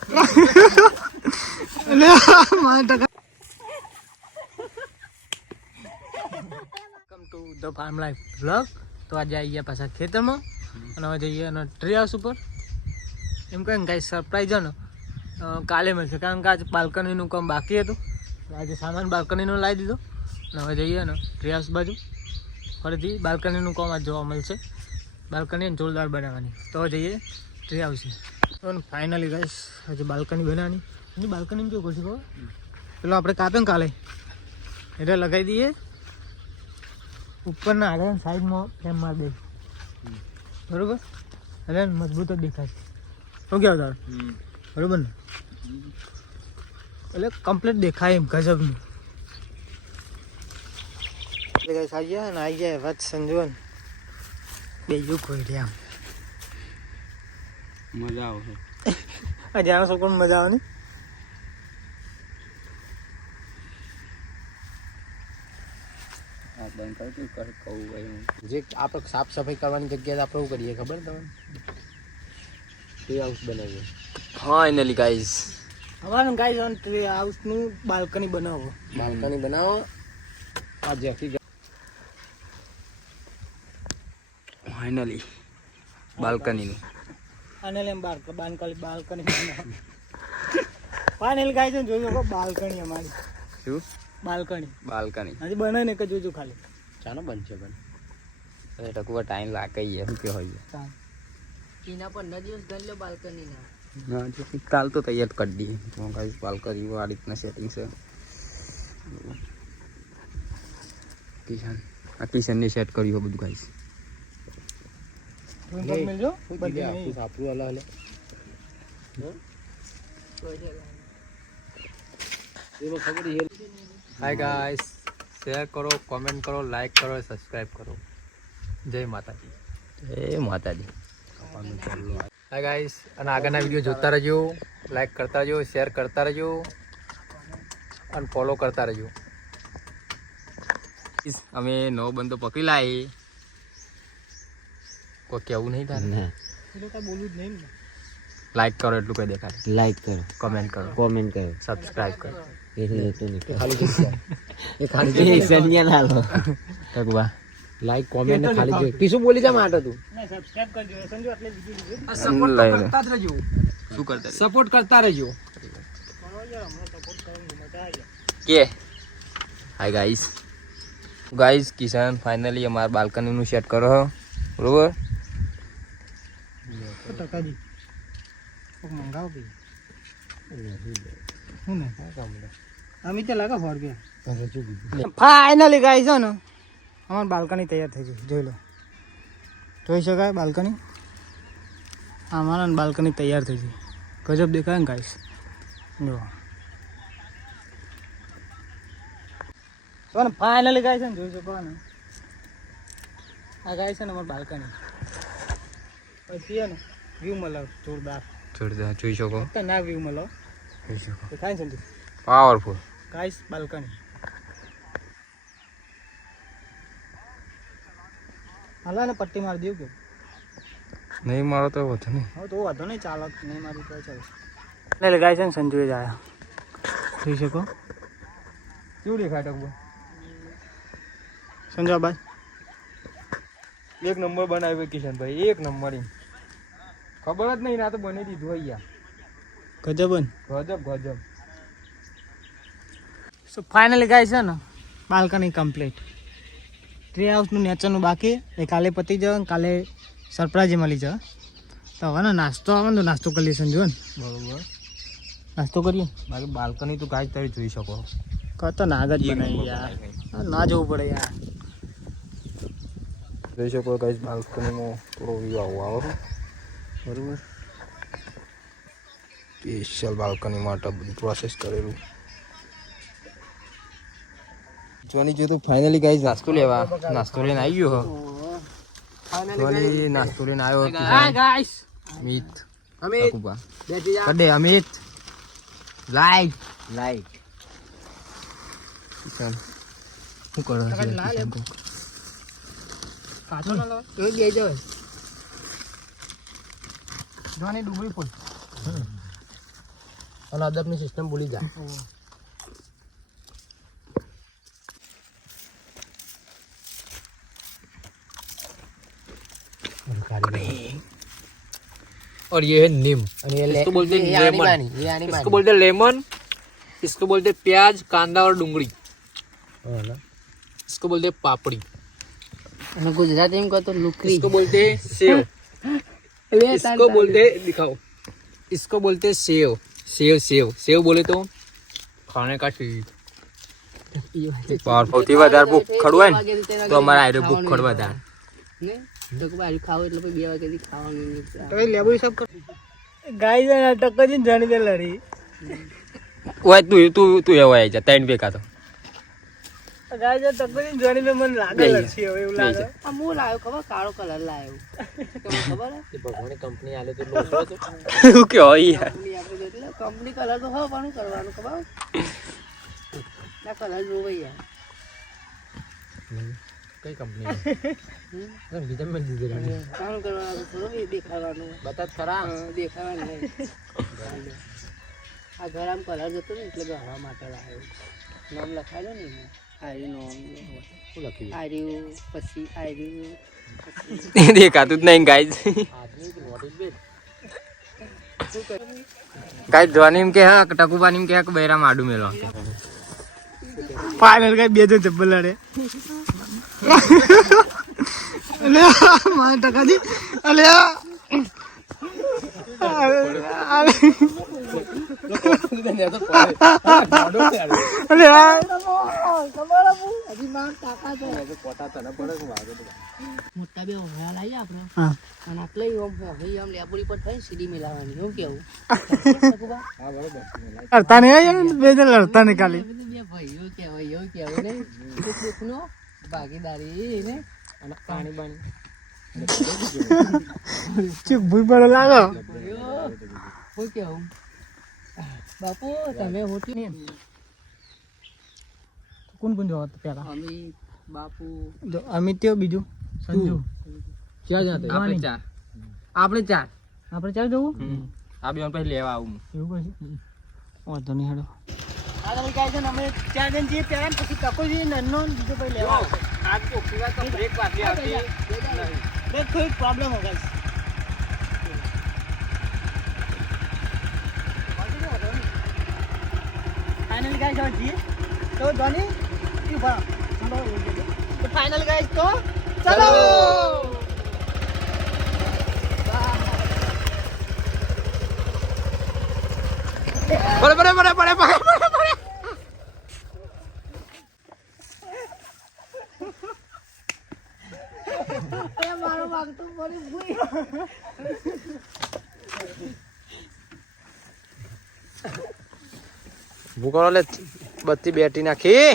Welcome to the farm life vlog. તો આજે આવી ગયા પાછા ખેતરમાં અને હવે જઈએ અને ટ્રી હાઉસ ઉપર. એમ કહે ને કાંઈ સરપ્રાઈઝ ને કાલે મળશે, કારણ કે આજે બાલ્કનીનું કામ બાકી હતું. આજે સામાન બાલ્કનીનો લાવી દીધો અને હવે જઈએ ને ટ્રી હાઉસ બાજુ. ફરીથી બાલ્કનીનું કામ આજ જોવા મળશે. બાલ્કની જોરદાર બનાવવાની. તો જઈએ ટ્રી હાઉસ. તો ફાઇનલી ગાઈસ આજે બાલ્કની બનાવવાની. એની બાલ્કની કેવું કરશું ખબર? પેલો આપણે કાપે ને કાલે એટલે લગાવી દઈએ ઉપરના આગળ સાઈડમાં એમ મારી દે, બરોબર? એટલે મજબૂત જ દેખાશે. શું કહેવું તારે? બરોબર ને? એટલે કમ્પ્લીટ દેખાય એમ ગજબનું. એટલે કઈ આવી જાય ને આવી જાય વાત સંજોન બીજું કોઈ રહ્યા મજા આવશે. જાણો છો કોણ મજા આવે ને? જે આપણે સાફ સફાઈ કરવાની જગ્યાએ આપણે શું કરીએ ખબર તમને? ટ્રી હાઉસ બનાવીએ. ફાઇનલી ગાઈઝ અમારું ગાઈઝ ઓન ટ્રી હાઉસનું બાલ્કની બનાવો. બાલ્કની બનાવો. આ જેથી ફાઇનલી બાલ્કનીનું અને એમ બાલ્કની બનાવો. ફાઇનલી ગાઈઝ જોઈ શકો બાલ્કની અમારી. શું બાલ્કની? બાલ્કની હજી બને ને કે જોજો ખાલી. ચાલો બનશે પણ ટકવા ટાઈમ લાગે શું કે હોય એના 15 દિવસ ગઈ લો બાલ્કનીના. કાલ તો તૈયાર કરી દઈએ. બાલ્કની આ રીતના સેટિંગ છે. કિચનને સેટ કર્યું બધું ગાઈસ. મિલજો હાય ગાઈસ, શેર કરો, કોમેન્ટ કરો, લાઈક કરો, સબસ્ક્રાઇબ કરો. જય માતાજી. જય માતાજી. હાય ગાઈસ, અને આગળના વિડીયો જોતા રહેજો, લાઈક કરતા રહેજો, શેર કરતા રહેજો અને ફોલો કરતા રહેજો. અમે નવો બંધો પકડી લાવી. કોઈ કેવું નહીં તારે? બોલવું જ નહીં. લાઈક કરો એટલું કઈ દેખાય. લાઈક કરો, કોમેન્ટ કરો, કોમેન્ટ કરો, સબસ્ક્રાઇબ કરો. લાઈક કોમેન્ટ ખાલી જોઈ ટીસુ બોલી જા માટે તું સબસ્ક્રાઇબ કરજો સંજુ. એટલે બીજું શું કરતા સપોર્ટ કરતા રહેજો. કે હાય ગાઈસ. કિશન ફાઇનલી અમારા બાલ્કનીનું સેટ કરો બરોબર. ટકાજી મંગાવો ભાઈ. અમે તો લાગે ફોર ગયા. ફાઇનલી ગાઈસ છે ને અમાર બાલ્કની તૈયાર થઈ ગઈ. જોઈ લો, જોઈ શકાય બાલ્કની. અમારા બાલ્કની તૈયાર થઈ ગઈ. ગજબ દેખાય ને ગાઈસ. જો તો ફાઇનલી ગાઈસ ને જોઈ શકો ને આ ગાઈસ છે ને અમાર બાલ્કની. પછી ને વ્યૂ મળે જોરદાર. જોઈ શકો, ના વ્યૂ મળે જોઈ શકો. દેખાય છે પાવરફુલ ગાઈસ બાલ્કની. હાલા ને પટ્ટી મારી દઉં કે નહીં મારો તો વધુ નહીં. હવે તો વાંધો નહીં, ચાલક નહીં મારી તો ચાલે. એટલે ગાય છે ને સંજુએ જ આવ્યા. જોઈ શકો કેવું દેખાય ટકબો? સંજુભાઈ એક નંબર બનાવ્યો કિશનભાઈ, એક નંબર. એમ ખબર જ નહીં ના તો બની દીધું અહીંયા. ગજબન ગજબ ગજબ. સો ફાઇનલી ગાય છે ને બાલ્કની કમ્પ્લીટ. ટ્રી હાઉસનું નેચરનું બાકી એ કાલે પતી જાય. કાલે સરપ્રાઈઝ મળી જાય. તો હવે ને નાસ્તો આવે ને તો નાસ્તો કરી લઈએ સંજુ ને. બરોબર, નાસ્તો કરીએ. બાકી બાલ્કની તો ગાય તમે જોઈ શકો. કતો નાગ જ બનાવી યાર, ના જવું પડે યાર. જોઈ શકો ગાઈસ બાલ્કનીમાં થોડો વ્યૂ આવો બરોબર. સ્પેશિયલ બાલ્કની માટે બધું પ્રોસેસ કરેલું. જોની જો તો ફાઇનલી ગાઈસ નાસ્તો લેવા, નાસ્તો લઈને આવી ગયો. જોની નાસ્તો લઈને આવ્યો. હા ગાઈસ, અમિત અમિત બેઠી જા કડે. અમિત લાઈક કિશન શું કરો? કાચો ના લો જોઈ દે જો. જોની ડુંગળી ફૂલ અને અદબની સિસ્ટમ ભૂલી જા. और ये है नीम. इसको बोलते हैं लेमन. इसको बोलते हैं लेमन. इसको बोलते हैं प्याज, कांदा और डूंगरी. इसको बोलते हैं पापड़ी. गुजराती में तो लुकरी. इसको बोलते हैं सेव. इसको बोलते हैं, दिखाओ, इसको बोलते हैं सेव. सेव सेव सेव बोले तो खाने का चीज. સૌથી વધારે ભૂખ ખડું હોય ને તો અમારે આયરો ભૂખ ખડ વધારે. તો બાજુ ખાવ એટલે 2 વાગ્યાથી ખાવાનું. લેબુ હિસાબ કર ગાઈસ આ ટક્કર જાણી દે લડી. ઓય તું એવો આવી જા. 3 ભેગા તો ગાઈસ આ ટક્કર જાણી દે મને લાગે લડશે હવે એવું લાગે. આ મો લાયો ખબર કાળો કલર લાયો. તમને ખબર હે ભગવાને કંપની આલે તો લોસો તો શું કે હોય યાર. કંપની આપણે એટલે કંપની કલર તો હા પણ કરવાનું ખબર ના કલર જોવે યાર. કઈ કંપની બીજા મેં દીધેલા કામ કરવાનું થોડો એ દેખાવાનું. બતા ખરા દેખાવાનું નહીં. આ ઘર આમ કલર જતો ને એટલે ગહવા માટે લાવ્યો. નામ લખાયેલો ને એમાં. આર્યું નામ શું લખ્યું? આર્યું પછી આર્યું દેખાતું જ નહીં ગાઈસ. આદમી કે what is bat. Guys Dhoni એમ કે હા ટકુબાની એમ કે હા બૈરા માડું મેલવા ફાઇનલ ગાઈ બે જો ચપ્પલ લડે. અલે માર ટકાજી અલે મોટા બે ઓહ્યા લાવી આપણે અને આટલે આમ લેબોડી પર થઈ સીડી મિલાવાની. એવું કેવું લડતા નહીં બે જણ લડતા નહીં ખાલી. બે ભાઈઓ કહેવાય એવું કહેવાય ને દુઃખ દુઃખનો ભાગીદારી ને અને પાણી બાણી ચૂપ ભૂઈ પડે લાગો. શું કેવું બાપુ તમે હોતી ને કોણ કોણ જોવા પેલા અમિત બાપુ જો અમિત તેઓ બીજું સંજુ ક્યાં જાતે? આપણે ચાર જવું આ બે પછી લેવા આવું. એવું કશું વાંધો નહીં હેડો. આગળ ગાય છે ને અમે 4 જણ જઈએ પહેલા પછી ટકો જઈએ નન્નો બીજો પછી લેવા આજ તો પીવા તો બ્રેક પાછી આવતી નહીં. બ્રેક થોડી પ્રોબ્લેમ હો ગાઈસ. ફાઇનલ ગાઈસ હવે જઈએ તો ધોની ઉભા ચલો તો ફાઇનલ ગાઈસ તો ચલો. બરે મારો વાગતો પડી ભૂઈ ભૂકો લે બત્તી બેટી નાખી.